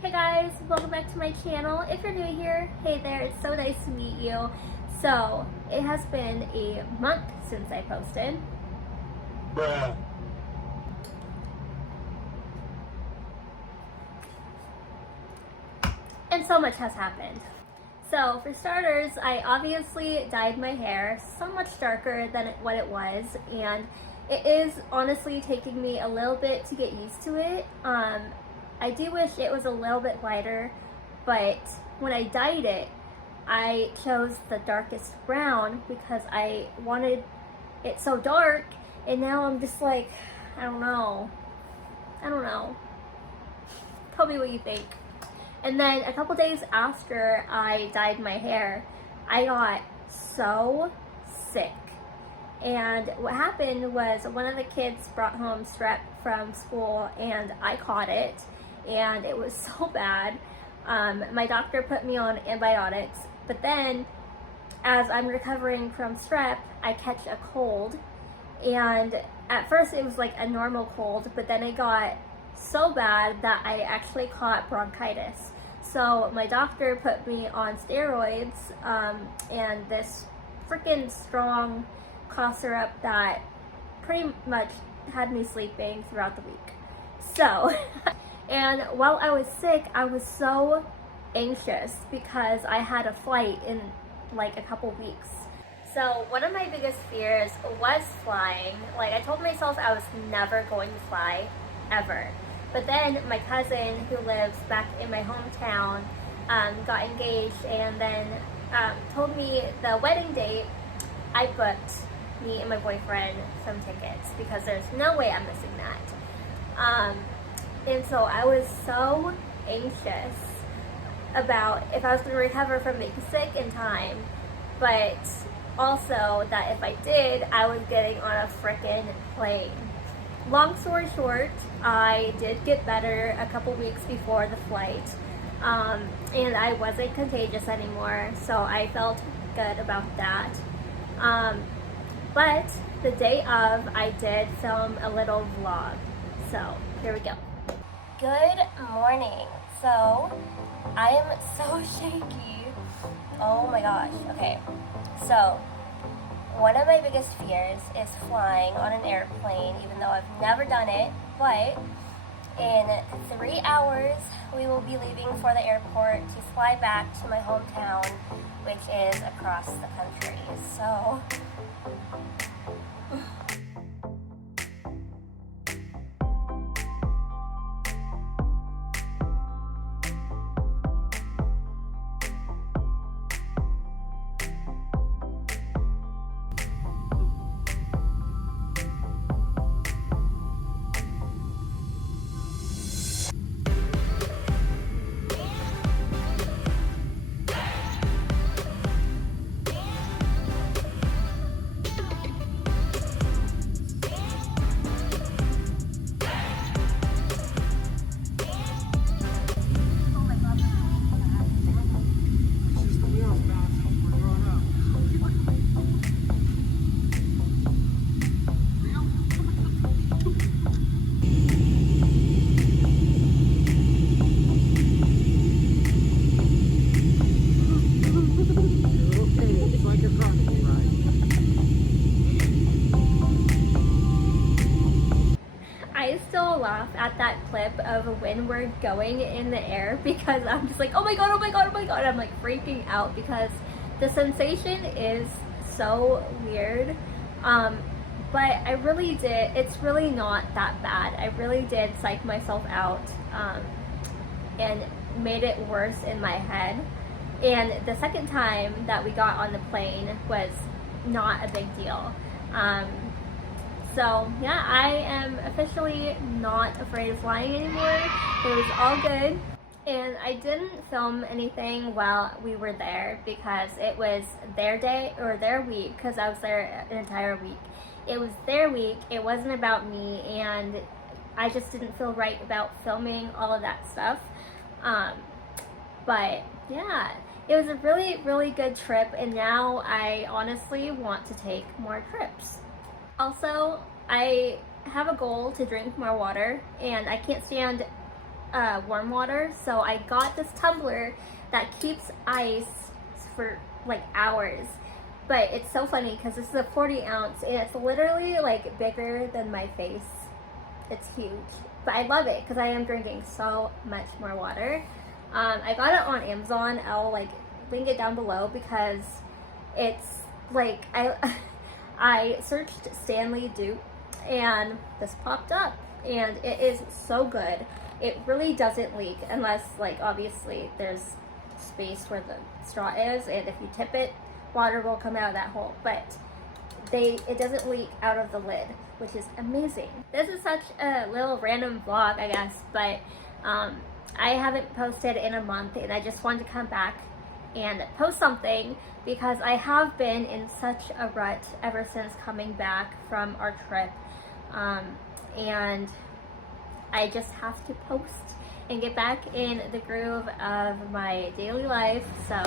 Hey guys, welcome back to my channel. If you're new here, hey there, it's so nice to meet you. So, it has been a month since I posted. Bruh. And so much has happened. So, for starters, I obviously dyed my hair so much darker than what it was, and it is honestly taking me a little bit to get used to it. I do wish it was a little bit lighter, but when I dyed it, I chose the darkest brown because I wanted it so dark, and now I'm just like, I don't know. Tell me what you think. And then a couple days after I dyed my hair, I got so sick. And what happened was one of the kids brought home strep from school and I caught it, and it was so bad. My doctor put me on antibiotics, but then as I'm recovering from strep, I catch a cold. And at first it was like a normal cold, but then it got so bad that I actually caught bronchitis. So my doctor put me on steroids and this freaking strong cough syrup that pretty much had me sleeping throughout the week. So, and while I was sick, I was so anxious because I had a flight in like a couple weeks. So one of my biggest fears was flying. Like, I told myself I was never going to fly, ever. But then my cousin, who lives back in my hometown, got engaged and then told me the wedding date. I booked me and my boyfriend some tickets because there's no way I'm missing that. And so I was so anxious about if I was going to recover from being sick in time, but also that if I did, I was getting on a frickin' plane. Long story short, I did get better a couple weeks before the flight, and I wasn't contagious anymore, so I felt good about that. But the day of, I did film a little vlog, so here we go. Good morning. So, I am so shaky. Oh my gosh. Okay, so one of my biggest fears is flying on an airplane, even though I've never done it, but in 3 hours we will be leaving for the airport to fly back to my hometown, which is across the country. So I still laugh at that clip of when we're going in the air because I'm just like, oh my god, oh my god, oh my god. I'm like freaking out because the sensation is so weird. But I really did, it's really not that bad. I really did psych myself out and made it worse in my head. And the second time that we got on the plane was not a big deal. So yeah, I am officially not afraid of flying anymore. It was all good. And I didn't film anything while we were there because it was their day or their week, because I was there an entire week. It was their week, it wasn't about me, and I just didn't feel right about filming all of that stuff. But yeah, it was a really, really good trip, and now I honestly want to take more trips. Also, I have a goal to drink more water, and I can't stand warm water, so I got this tumbler that keeps ice for like hours. But it's so funny because this is a 40 ounce and it's literally like bigger than my face. It's huge, but I love it because I am drinking so much more water. I got it on Amazon. I'll like link it down below because it's like I searched Stanley Dupe and this popped up, and it is so good. It really doesn't leak unless, like, obviously there's space where the straw is, and if you tip it, water will come out of that hole, but it doesn't leak out of the lid, which is amazing. This is such a little random vlog, I guess, but I haven't posted in a month, and I just wanted to come back and post something because I have been in such a rut ever since coming back from our trip, and I just have to post and get back in the groove of my daily life. So